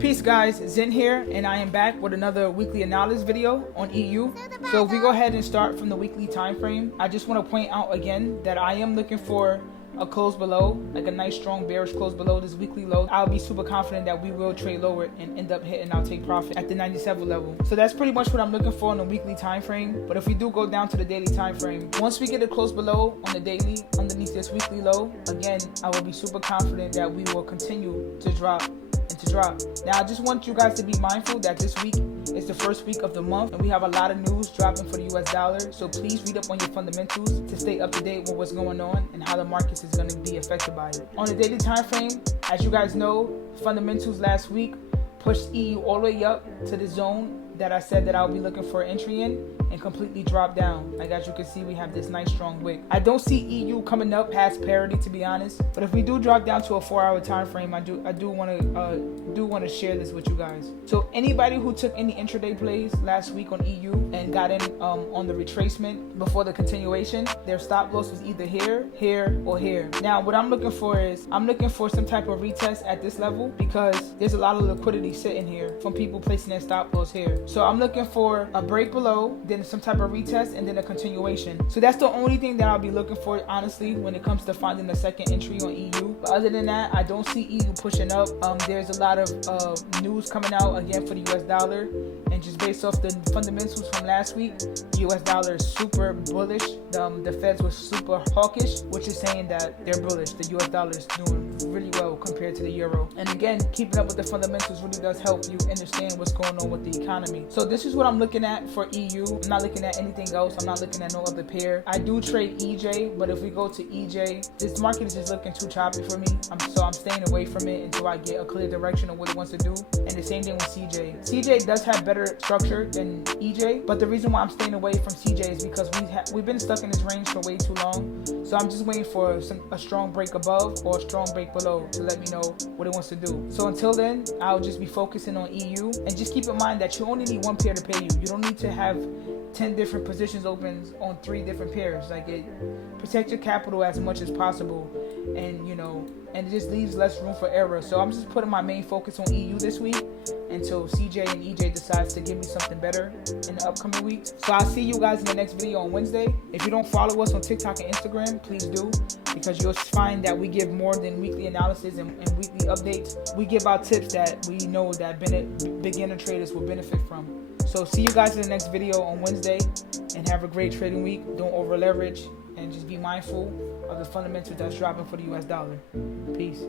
Peace guys, Zen here, and I am back with another weekly analysis video on EU. So if we go ahead and start from the weekly time frame, I just want to point out again that I am looking for a close below, like a nice strong bearish close below this weekly low. I'll be super confident that we will trade lower and end up hitting our take profit at the 97 level. So that's pretty much what I'm looking for on the weekly time frame. But if we do go down to the daily time frame, once we get a close below on the daily underneath this weekly low, again, I will be super confident that we will continue to drop. Now, I just want you guys to be mindful that this week is the first week of the month and we have a lot of news dropping for the US dollar. So please read up on your fundamentals to stay up to date with what's going on and how the markets is going to be affected by it. On the daily time frame, as you guys know, fundamentals last week pushed EU all the way up to the zone that I said that I'll be looking for entry in and completely drop down. Like as you can see, we have this nice strong wick. I don't see EU coming up past parity, to be honest. But if we do drop down to a 4-hour time frame, I do want to share this with you guys. So anybody who took any intraday plays last week on EU and got in on the retracement before the continuation, their stop loss was either here, here, or here. Now what I'm looking for is I'm looking for some type of retest at this level because there's a lot of liquidity sitting here from people placing their stop loss here. So I'm looking for a break below, then some type of retest, and then a continuation. So that's the only thing that I'll be looking for, honestly, when it comes to finding the second entry on EU. But other than that, I don't see EU pushing up. There's a lot of news coming out again for the US dollar, and just based off the fundamentals from last week, the US dollar is super bullish. The Feds was super hawkish, which is saying that they're bullish. The US dollar is doing really well compared to the euro. And again, keeping up with the fundamentals really does help you understand what's going on with the economy. So this is what I'm looking at for EU. I'm not looking at anything else. I'm not looking at no other pair. I do trade EJ, but if we go to EJ, this market is just looking too choppy for me. So I'm staying away from it until I get a clear direction of what it wants to do. And the same thing with CJ. CJ does have better structure than EJ, but the reason why I'm staying away from CJ is because we've been stuck in this range for way too long. So I'm just waiting for a strong break above or a strong break below to let me know what it wants to do. So until then, I'll just be focusing on EU, and just keep in mind that you only need one pair to pay you. You don't need to have 10 different positions open on 3 different pairs. Protect your capital as much as possible, and and it just leaves less room for error. So I'm just putting my main focus on EU this week until CJ and EJ decides to give me something better in the upcoming weeks. So I'll see you guys in the next video on Wednesday. If you don't follow us on TikTok and Instagram, please do, because you'll find that we give more than weekly analysis and weekly updates. We give out tips that we know that beginner traders will benefit from. So see you guys in the next video on Wednesday, and have a great trading week. Don't over leverage, and just be mindful of the fundamentals that's dropping for the US dollar. Peace.